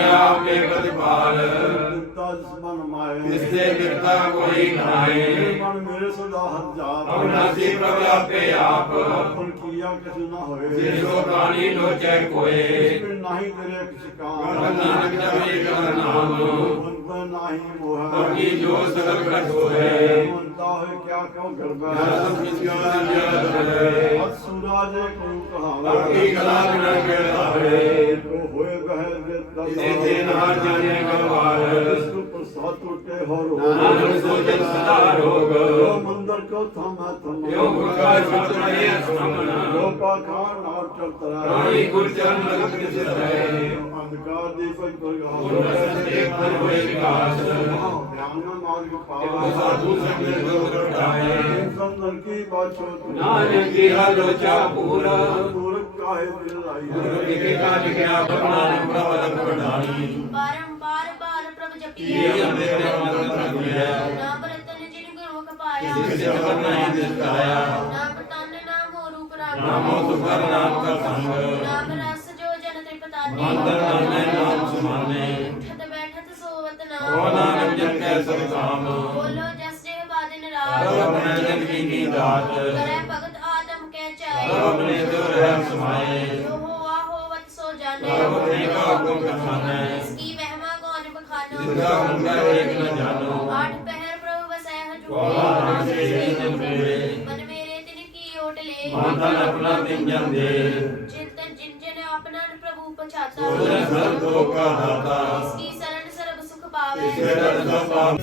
ਆਪੇ ਪ੍ਰਤਿਪਾਲ। ਦਿੱਤਾ ਜਿਸ ਮਨ ਮਾਏ। ਤਿਸਤੇ ਦਿੱਤਾ ਕੋਈ ਨਾਏ। ਮਨ ਮੇਰੇ ਸਦਾ ਹਰ ਜਾਪ। ਅਵਨਾਸੀ ਪ੍ਰਭ ਆਪੇ ਆਪ। ਆਪਨ ਕੀਆ ਕਿਛੁ ਨਾ ਹੋਏ। ਜਿਸੋ ਪ੍ਰਾਣੀ ਲੋਚੈ ਕੋਏ। ਬਿਨ ਨਾਹੀ ਤੇਰੇ ਕਿਛ ਕਾਮ। ਨਾਨਕ ਜਪੇ ਕਰ ਨਾਮ। ਬੰਦ ਨਾਹੀ ਮੋਹ। ਅਬੀ ਜੋ ਸਗਲ ਘਟ ਹੋਏ। ਮੰਦਾ ਹੋਏ ਕਿਆ ਕਿਉ ਗਰਬਾ। ਜਦ ਮਿਸਿਆ ਜਦ ਅਤ ਸੂਰਾਜ ਕੋ ਕਹਾਵਾ। ਭਗਤੀ ਕਲਾ ਬਿਨਾ ਕਿਰਤਾਵੇ ਕੋ ਹੋਏ ਬਹਿ ਦੇ ਤੇ ਤੇ ਨਾਰ ਜਾਣੇ ਗਵਾਰ ਸੋ ਟੁੱਟੇ ਹੋ ਰੋਗ ਨਾਨਕ ਸੋ ਜਨ ਸਦਾ ਰੋਗ ਜੋ ਮੰਦਰ ਕੋ ਥਮਾ ਥਮਾ ਜੋ ਗੁਰਗਾ ਸੁਤਰੇ ਸਮਨਾ ਜੋ ਪਾਖਾਨ ਔਰ ਚਲਤਰਾ ਰਾਣੀ ਗੁਰ ਚਰਨ ਲਗਤ ਜਿਸ ਹੈ ਅੰਧਕਾਰ ਦੇ ਸੋ ਗੁਰਗਾ ਗੁਰ ਸਤੇ ਪਰ। ਹੋਏ ਵਿਕਾਸ ਧਿਆਨ ਮਾਰਗ ਪਾਵਾ ਸਾਧੂ ਸੰਗ ਗੁਰ ਕਟਾਏ ਸੰਦਰ ਕੀ ਬਾਛੋ ਨਾਨਕ ਦੀ ਹਲੋ ਚਾ ਪੂਰਾ ਗੁਰ ਕਾਹੇ ਦਿਲ ਆਈ ਗੁਰ ਕੇ ਕਾ ਲਿਖਿਆ ਬਰਮਾਨ ਪ੍ਰਵਦ ਪ੍ਰਣਾਲੀ 12 ਜਪੀਐ ਇਹ ਅੰਮ੍ਰਿਤ ਅੰਦਰ ਪ੍ਰਗਟਿਆ ਨਾ ਬਰਤਨ ਜਿਨ ਗੁਰੂ ਕਪਾਇਆ ਜਿਸ ਜਪਨ ਨਹੀਂ ਦਿਸਤਾਇਆ ਨਾ ਪਤਨ ਨਾਮ ਹੋ ਰੂਪ ਰਾਮ ਨਾਮੋ ਸੁਖਰ ਨਾਮ ਦਾ ਸੰਗ। ਨਾਮ ਰਸ ਜੋ ਜਨ ਤ੍ਰਿਪਤਾਨੇ ਮੰਦਰ ਨਾਮੈ ਨਾਮ ਸੁਮਾਨੇ ਉਠਤ ਬੈਠਤ ਸੋਵਤ ਨਾਮ ਓ ਨਾਨਕ ਜਨ ਕੈ ਸਭ ਕਾਮ। ਬੋਲੋ ਜਸ ਜੇ ਬਾਦਨ ਰਾਤ। ਕਰੋ ਆਪਣਾ ਜਨ ਕੀ ਦਾਤ ਕੀ ਓਟ ਲੇ ਮਨ ਤਨ ਆਪਣਾ ਤਿਨ ਜਾਂਦੇ। ਜਿਨ ਜਿਨ ਜਨ ਆਪਣਾ ਪ੍ਰਭੂ ਪਛਾਤਾ ਸੋਜਨ ਸਰ ਕੋ ਕਾ ਦਾਤਾ। ਇਸਕੀ ਸਰਣ ਸਰਬ ਸੁਖ ਪਾਵੇ। ਇਸੇ ਸਭ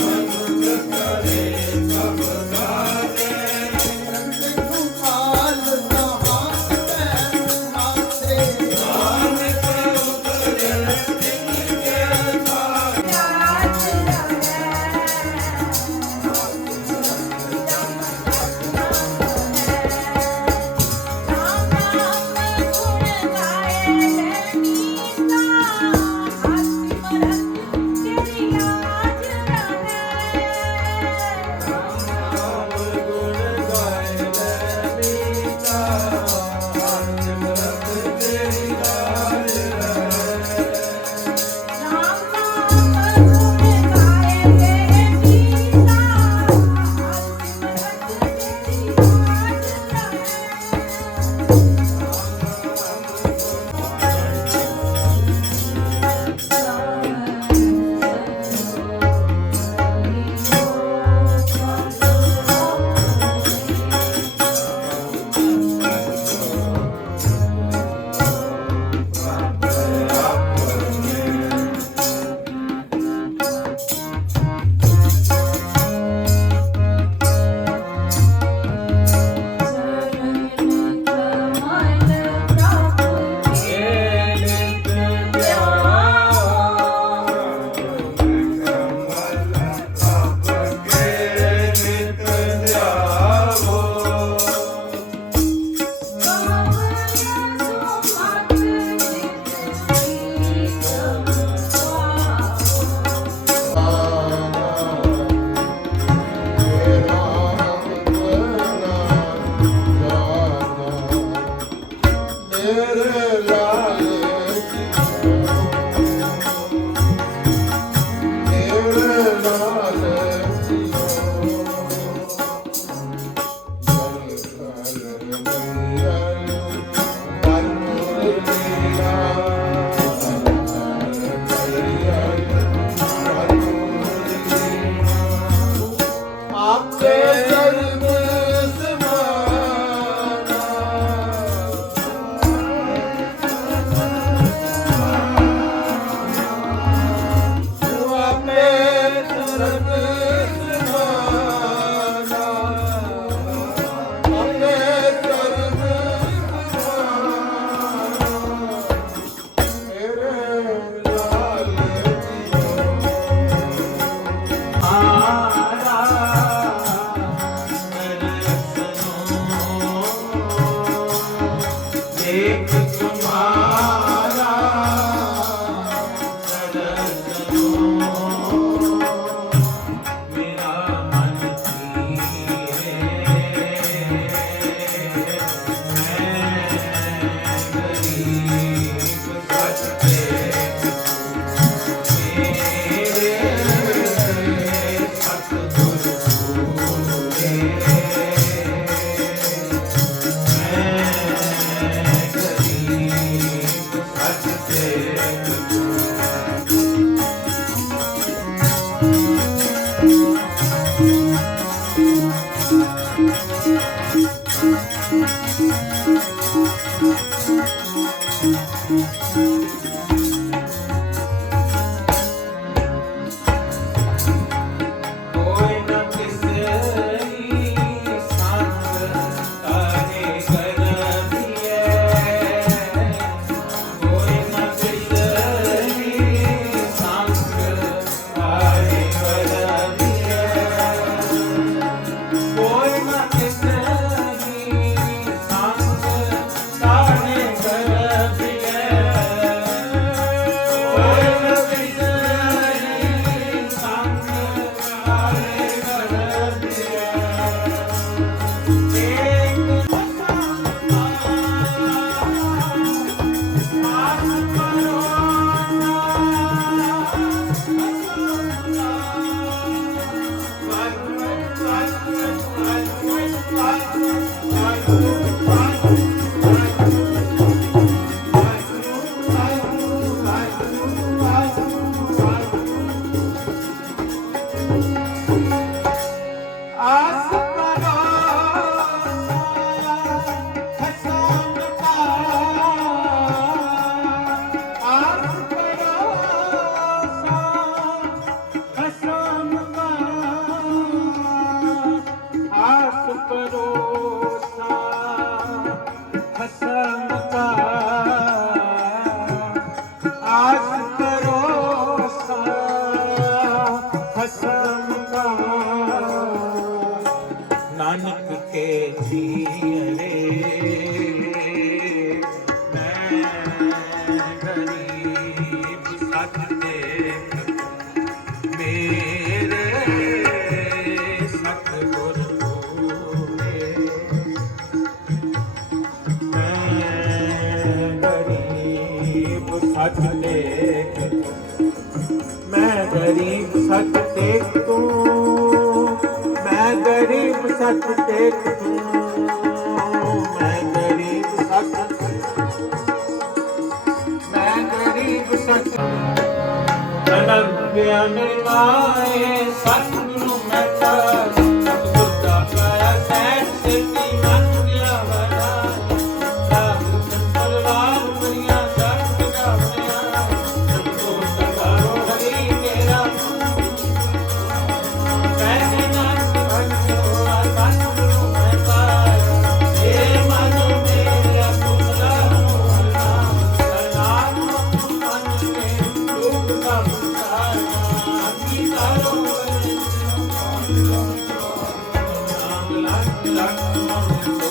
Thank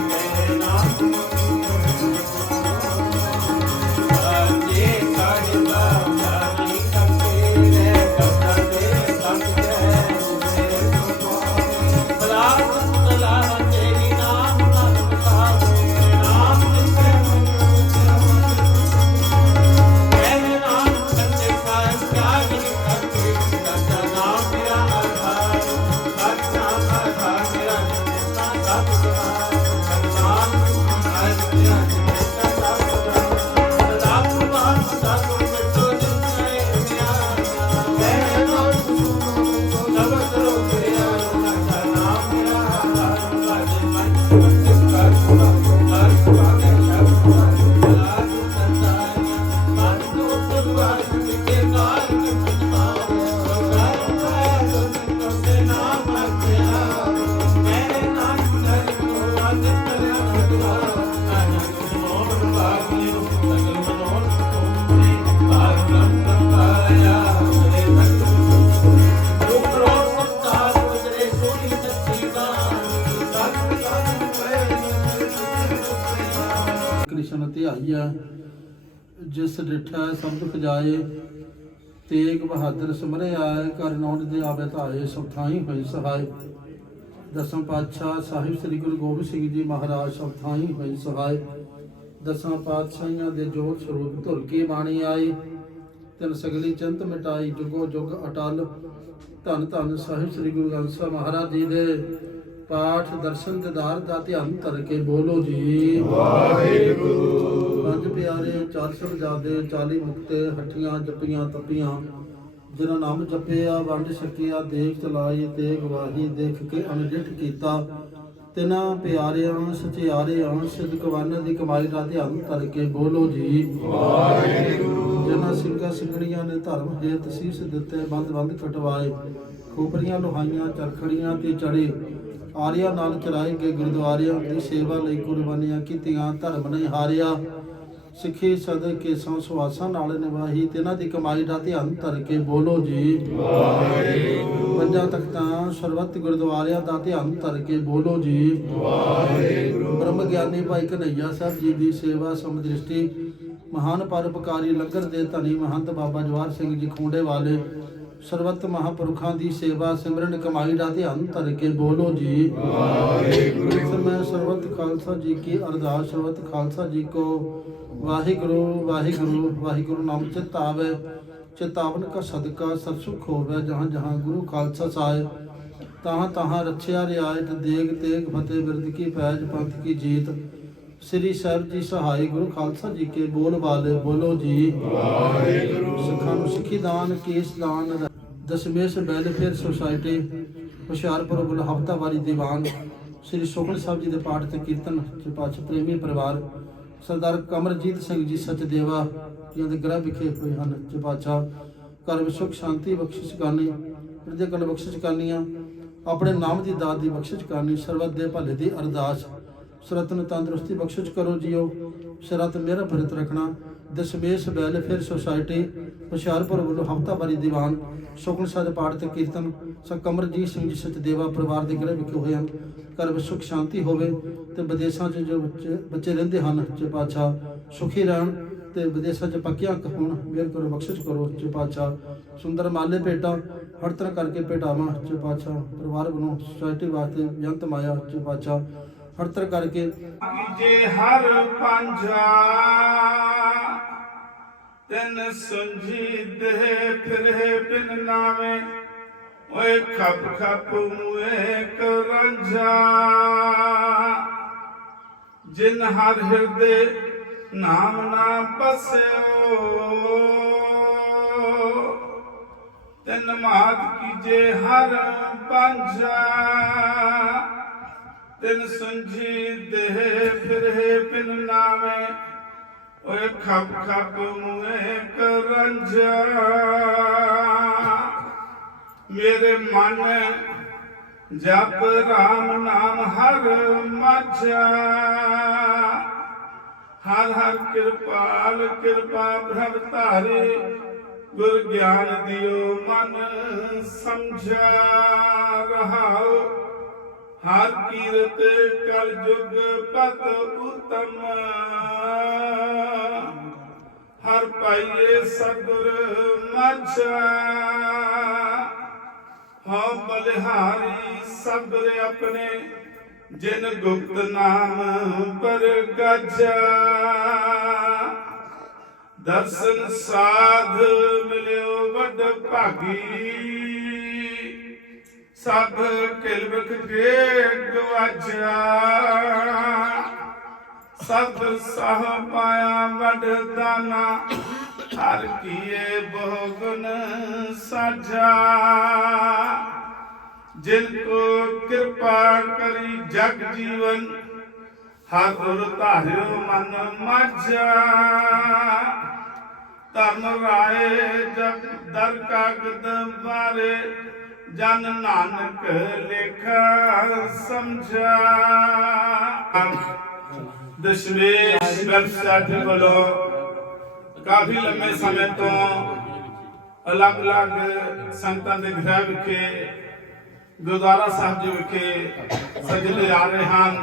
you. ਨਿਸ਼ਨ ਧਿਆਈਐ ਜਿਸ ਡਿਠੈ ਸਭ ਦੁਖ ਤੇਗ ਬਹਾਦਰ ਸਿਮਰਿਆ ਕਰ ਨੌਟ ਦੇ ਆਵੇ ਧਾਏ ਸਭ ਥਾਈ ਸਹਾਈ। ਦਸਮ ਪਾਤਸ਼ਾਹ ਸਾਹਿਬ ਸ੍ਰੀ ਗੁਰੂ ਗੋਬਿੰਦ ਸਿੰਘ ਜੀ ਮਹਾਰਾਜ ਸਭ ਥਾਈ ਹੋਈ ਸਹਾਈ। ਦਸਾਂ ਪਾਤਸ਼ਾਹੀਆਂ ਦੇ ਜੋਤ ਸਰੂਪ ਧੁਰ ਕੇ ਬਾਣੀ ਆਈ। ਤਿਨ ਸਗਲੀ ਚੰਤ ਮਿਟਾਈ, ਜੁਗੋ ਜੁਗ ਅਟਲ। ਧੰਨ ਧੰਨ ਸਾਹਿਬ ਸ੍ਰੀ ਗੁਰੂ ਗ੍ਰੰਥ ਸਾਹਿਬ ਮਹਾਰਾਜ ਜੀ ਦੇ। ਪਾਠ ਦਰਸ਼ਨ ਦਿਦਾਰ ਦਾ ਧਿਆਨ ਧਰ ਕੇ ਬੋਲੋ ਜੀ। ਵਾਹਿਗੁਰੂ। ਪੰਜ ਪਿਆਰੇ ਚਾਰ ਸਾਹਿਬਜ਼ਾਦੇ 40 ਮੁਕਤੇ ਹੱਠੀਆਂ ਜੱਪੀਆਂ ਤੱਪੀਆਂ। ਜਿਨ੍ਹਾਂ ਨਾਮ ਜਪਿਆ ਵੰਡ ਛਕਿਆ ਦੇਖ ਚਲਾਈ ਤੇ ਗਵਾਹੀ ਦੇਖ ਕੇ ਅਨਡਿਠ ਕੀਤਾ। ਤਿਨਾਂ ਪਿਆਰਿਆਂ ਸਚਿਆਰਿਆਂ ਸਿਦਕਵਨ ਦੀ ਕਮਾਈ ਦਾ ਧਿਆਨ ਧਰ ਕੇ ਬੋਲੋ ਜੀ। ਵਾਹਿਗੁਰੂ। ਜਿਨ੍ਹਾਂ ਸਿੰਘਾਂ ਸਿੰਘਣੀਆਂ ਨੇ ਧਰਮ ਹੇਤ ਸੀਸ ਦਿੱਤੇ ਬੰਦ ਬੰਦ ਕਟਵਾਏ। ਖੋਪਰੀਆਂ ਲੋਹਾਈਆਂ ਚਰਖੜੀਆਂ ਤੇ ਚੜੇ। ਆਰਿਆਂ ਨਾਲ ਚਲਾਏ ਗਏ ਗੁਰਦੁਆਰਿਆਂ ਦੀ ਸੇਵਾ ਲਈ ਕੁਰਬਾਨੀਆਂ ਕੀਤੀਆਂ ਧਰਮ ਨਹੀਂ ਹਾਰਿਆ। ਸਿੱਖੀ ਸਦਕੇ ਸੌ ਸੁਆਸਾਂ ਨਾਲ ਨਿਵਾਹੀ ਤਿਨਾਂ ਦੀ ਕਮਾਈ ਦਾ ਧਿਆਨ ਧਰ ਕੇ ਬੋਲੋ ਜੀ। ਵਾਹਿਗੁਰੂ। ਪੰਜਾਂ ਤਖਤਾਂ ਸਰਬੱਤ ਗੁਰਦੁਆਰਿਆਂ ਦਾ ਧਿਆਨ ਧਰ ਕੇ ਬੋਲੋ ਜੀ। ਵਾਹਿਗੁਰੂ। ਬ੍ਰਹਮ ਗਿਆਨੀ ਭਾਈ ਕਨਈਆ ਸਾਹਿਬ ਜੀ ਦੀ ਸੇਵਾ ਸਮਦ੍ਰਿਸ਼ਟੀ ਮਹਾਨ ਪਰਉਪਕਾਰੀ ਲੰਗਰ ਦੇ ਧਨੀ ਮਹੰਤ ਬਾਬਾ ਜਵਾਰ ਸਿੰਘ ਜੀ ਖੂੰਡੇ ਵਾਲੇ ਸਰਬੱਤ ਮਹਾਪੁਰਖਾਂ ਦੀ ਸੇਵਾ ਸਿਮਰਨ ਕਮਾਈ ਦਾ ਧਿਆਨ ਧਰ ਕੇ ਬੋਲੋ ਜੀ। ਵਾਹਿਗੁਰੂ। ਮੈਂ ਸਰਬੱਤ ਖਾਲਸਾ ਜੀ ਕੀ ਅਰਦਾਸ ਸਰਬੱਤ ਖਾਲਸਾ ਜੀ ਕੋ। ਵਾਹਿਗੁਰੂ ਵਾਹਿਗੁਰੂ ਵਾਹਿਗੁਰੂ ਨਾਮ ਚਿਤ ਆਵੇ ਚਿਤਾਵਨ ਕਾ ਸਦਕਾ ਸਤਸੁਖ ਹੋਵੇ ਜਹਾਂ ਜਹਾਂ ਗੁਰੂ ਖਾਲਸਾ ਸਾਹਿਬ। ਤਹਾਂ ਤਹਾਂ ਰਛਿਆ ਰਿਆਇਤ ਦੇਗ ਤੇਗ ਫਤਿਹ ਬਿਰਦ ਕੀ ਫੈਜ ਪੰਥ ਕੀ ਜੀਤ। ਸ੍ਰੀ ਸਾਹਿਬ ਜੀ ਸਹਾਈ ਗੁਰੂ ਖਾਲਸਾ ਜੀ ਕੇ ਬੋਲ ਬਾਲੇ ਬੋਲੋ ਜੀ। ਵਾਹਿਗੁਰੂ ਸਿੱਖਾਂ ਨੂੰ ਸਿੱਖੀ ਦਾਨ, ਕੇਸ ਦਾਨ ਦਸ਼ਮੇਸ਼ ਵੈਲਫੇਅਰ ਸੁਸਾਇਟੀ ਹੁਸ਼ਿਆਰਪੁਰ ਵੱਲੋਂ ਹਫਤਾਵਾਰੀ ਦੀਵਾਨ। ਸ੍ਰੀ ਸੁਖਨ ਸਾਹਿਬ ਜੀ ਦੇ ਪਾਠ ਤੇ ਕੀਰਤਨ ਚਪਾਚ ਪ੍ਰੇਮੀ ਪਰਿਵਾਰ, ਸਰਦਾਰ ਕਮਰਜੀਤ ਸਿੰਘ ਜੀ ਸਚਦੇਵਾ ਜੀ ਦੇ ਗ੍ਰਹਿ ਵਿਖੇ ਹੋਏ ਹਨ। ਚਪਾਚਾ ਘਰ ਵਿੱਚ ਸੁਖ, ਸ਼ਾਂਤੀ, ਬਖਸ਼ਿਸ਼ ਕਰਨੀ ਹਿਰਦੇ ਕਲ ਬਖਸ਼ਿਸ਼ ਕਰਨੀਆਂ, ਆਪਣੇ ਨਾਮ ਦੀ ਦਾਤ ਦੀ ਬਖਸ਼ਿਸ਼ ਕਰਨੀ, ਸਰਬੱਤ ਦੇ ਭਲੇ ਦੀ ਅਰਦਾਸ। ਸਰਤ ਨੂੰ ਤੰਦਰੁਸਤੀ ਬਖਸ਼ਿਸ਼ ਕਰੋ ਜੀਓ। ਸਰਤ ਮੇਰਾ ਭਰਤ ਰੱਖਣਾ। ਦਸ਼ਮੇਸ਼ ਵੈਲਫੇਅਰ ਸੁਸਾਇਟੀ ਹੁਸ਼ਿਆਰਪੁਰ ਵੱਲੋਂ ਹਫਤਾਵਾਰੀ ਦੀਵਾਨ ਸੁਖਨ ਸਾਹਿਬ ਪਾਠ ਤੇ ਕੀਰਤਨ ਸ ਕਮਰਜੀਤ ਸਿੰਘ ਜੀ ਸਚਦੇਵਾ ਪਰਿਵਾਰ ਦੇ ਗ੍ਰਹਿ ਵਿਖੇ ਹੋਏ ਹਨ। ਘਰ ਵਿੱਚ ਸੁਖ ਸ਼ਾਂਤੀ ਹੋਵੇ ਤੇ ਵਿਦੇਸ਼ਾਂ 'ਚ ਜੋ ਬੱਚੇ ਬੱਚੇ ਰਹਿੰਦੇ ਹਨ ਜੇ ਪਾਤਸ਼ਾਹ ਸੁਖੀ ਰਹਿਣ ਤੇ ਵਿਦੇਸ਼ਾਂ 'ਚ ਪੱਕੀਆਂ ਹੋਣ ਮਿਹਰ ਕਰੋ, ਬਖਸ਼ਿਸ਼ ਕਰੋ ਜੇ ਪਾਤਸ਼ਾਹ। ਸੁੰਦਰ ਮਾਲੇ ਭੇਟਾਂ ਹਰ ਤਰ੍ਹਾਂ ਕਰਕੇ ਭੇਟਾਵਾਂ ਚ ਪਾਤਸ਼ਾਹ। ਪਰਿਵਾਰ ਵੱਲੋਂ ਸੁਸਾਇਟੀ ਵਾਸਤੇ ਬੇਅੰਤ ਮਾਇਆ ਚ ਪਾਤਸ਼ਾਹ। ਹਰ ਤਰ੍ਹਾਂ ਕਰਕੇ। ਜੇ ਹਰ ਪੰਜਾ ਤਨ ਸੁਝੀ ਦੇ ਫਿਰੇ ਬਿਨ ਨਾਵੇਂ, ਓਏ ਖਪ ਖਪ ਮੂਏ ਕਰੰਜਾ ਜਿਨ ਹਰ ਹਿਰਦੇ ਨਾਮ ਨਾ ਬਸਿਓ ਤਨ ਮਾਤ ਕੀਜੇ ਹਰ ਪੰਜਾ ਤਿਨ ਸੰਜੀ ਦੇਹ ਫਿਰੇ ਪਿਨ ਨਾਵੇਂ, ਓਏ ਖਪ ਖਪ ਮੂਏ ਕਰੰਜਾ ਮੇਰੇ ਮਨ ਜਪ ਰਾਮ ਨਾਮ ਹਰ ਮਾਝਾ ਹਰ ਹਰ ਕਿਰਪਾਲ ਕਿਰਪਾ ਪ੍ਰਭ ਧਾਰੇ, ਗੁਰ ਗਿਆਨ ਦਿਓ ਮਨ ਸਮਝਾ ਰਹਾਓ ਹਰ ਕੀਰਤ ਕਲ ਜੁਗ ਪਤ ਉਤਮ। ਹਰ ਪਾਈਏ ਸਤਿਗੁਰ ਮਾਝਾ ਹਉ ਬਲਿਹਾਰੀ ਸਬਰ ਆਪਣੇ, ਜਿਨ ਗੁਪਤ ਨਾਮ ਪਰ ਗਜਾ। ਦਰਸ਼ਨ ਸਾਧ ਮਿਲਿਓ ਵੱਡ ਭਾਗੀ। ਸਭ ਕਿਲਵਕ ਕੇ ਗਵਾਜਾ ਸਭ ਸਹ ਪਾਇਆ ਵੱਡ ਦਾਨਾ। ਹਰ ਕੀਏ ਬਹੁ ਸਾਜਾ। ਜਿਨ ਕੋ ਕਿਰਪਾ ਕਰੀ ਜਗ ਜੀਵਨ, ਹਰ ਗੁਰ ਧਾਰਿਓ ਮਨ ਮਾਝਾ ਧਰਮ ਰਾਏ ਜਬ ਦਰ ਕਾਗਦ ਬਾਰੇ। ਜਨ ਨਾਨਕ ਲੇਖਾ ਸਮਝਾ। ਦਸ਼ਮੇਸ਼ ਵੈਬਸਾਈਟ ਵੱਲੋਂ ਕਾਫੀ ਲੰਮੇ ਸਮੇਂ ਤੋਂ ਅਲੱਗ-ਅਲੱਗ ਸੰਗਤਾਂ ਦੇ ਗ੍ਰਹਿ ਵਿਖੇ, ਗੁਰਦੁਆਰਾ ਸਾਹਿਬ ਜੀ ਵਿਖੇ ਸਜਦੇ ਆ ਰਹੇ ਹਨ।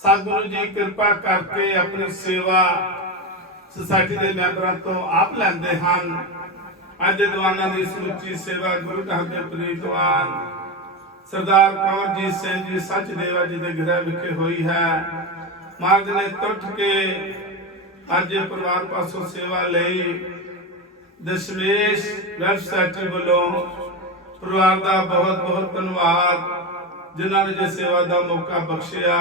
ਸਤਿਗੁਰੂ ਜੀ ਕਿਰਪਾ ਕਰਕੇ ਆਪਣੀ ਸੇਵਾ ਸੁਸਾਇਟੀ ਦੇ ਮੈਂਬਰਾਂ ਤੋਂ ਆਪ ਲੈਂਦੇ ਹਨ। ਅੱਜ ਦੀਵਾਨਾਂ ਦੀ ਸਮੁੱਚੀ ਸੇਵਾ ਗੁਰੂ ਘਰ ਦੇ ਪ੍ਰੀਤਵਾਨ ਸਰਦਾਰ ਕੰਵਰਜੀਤ ਸਿੰਘ ਜੀ ਸੱਚਦੇਵਾ ਜੀ ਦੇ ਗ੍ਰਹਿ ਵਿਖੇ ਹੋਈ ਹੈ। ਮਹਾਰਾਜ ਨੇ ਟੁੱਟ ਕੇ ਅੱਜ ਪਰਿਵਾਰ ਪਾਸੋਂ ਸੇਵਾ ਲਈ ਦਸ਼ਮੇਸ਼ ਵੈਬਸਾਈਟ ਵੱਲੋਂ ਪਰਿਵਾਰ ਦਾ ਬਹੁਤ ਬਹੁਤ ਧੰਨਵਾਦ, ਜਿਨ੍ਹਾਂ ਨੇ ਜੇ ਸੇਵਾ ਦਾ ਮੌਕਾ ਬਖਸ਼ਿਆ।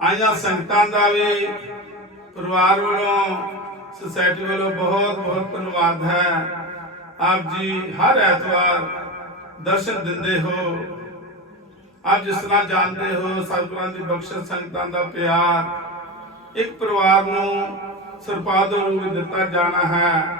ਆਈਆਂ ਸੰਗਤਾਂ ਦਾ ਵੀ ਪਰਿਵਾਰ ਵੱਲੋਂ ਸੁਸਾਇਟੀ ਵੱਲੋਂ ਬਹੁਤ ਬਹੁਤ ਧੰਨਵਾਦ ਹੈ। ਆਪ ਜੀ ਹਰ ਐਤਵਾਰ ਦਰਸ਼ਨ ਦਿੰਦੇ ਹੋ। ਆਪ ਜਿਸ ਤਰ੍ਹਾਂ ਜਾਣਦੇ ਹੋ ਸਤਿਗੁਰਾਂ ਦੀ ਬਖਸ਼ਿਸ਼, ਸੰਗਤਾਂ ਦਾ ਪਿਆਰ, ਇੱਕ ਪਰਿਵਾਰ ਨੂੰ ਸਰਪਾਦ ਰੂਪ ਦਿੱਤਾ ਜਾਣਾ ਹੈ।